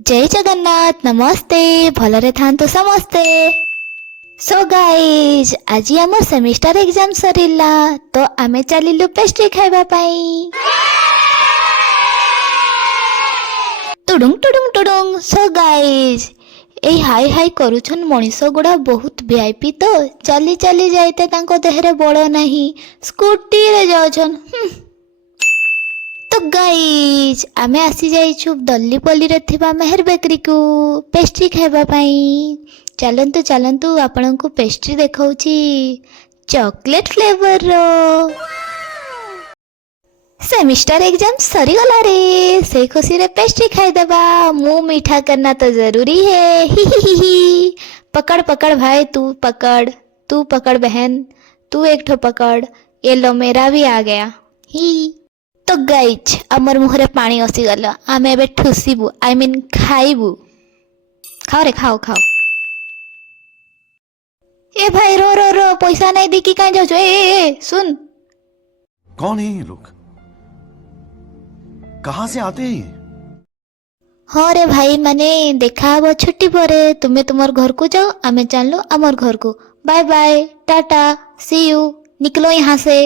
जय जगन्नाथ नमस्ते भलरे थांतु समस्ते। सो गाइज आज आम सेमिस्टर एग्जाम सरिला तो आमे चलिलु पेस्ट्री खाइबा पाई। टुडुंग टुडुंग टुडुंग। सो गाइज ए हाई हाई करुछन मनीष गुड़ा बहुत वीआईपी तो चली चली जाइते तांको देहरे बड़ नहीं स्कूटी रे जाउछन। तो गाइज आमे आसी जाइछु दल्लीपल्ली रे थिबा मेहर बेकरी को पेस्ट्री खाइबा पाई। चलंतु चलंतु आपनकु पेस्ट्री देखाउची चॉकलेट फ्लेवर रो। सेमिस्टर एग्जाम सरी गला रे से खुशी रे पेस्ट्री खाई देबा। मुंह मीठा करना तो जरूरी है। ही ही ही ही। पकड़ पकड़ भाई तू पकड़ बहन तू एक ठो पकड़। ये लो मेरा भी आ गया ही। तो गाइज अमर मुहरे पानी आसी गला आमे एबे ठुसीबू आई मीन खाइबू। खाओ रे खाओ खाओ। ए भाई रो रो रो पैसा नहीं दी कि कहीं जाओ। ए सुन कौन है ये लोग, कहाँ से आते हैं ये? हाँ रे भाई माने देखा हब छुट्टी परे तुम्हें तुमर घर को जाओ आमे चलो अमर घर को। Bye bye tata see you निकलो यहाँ से।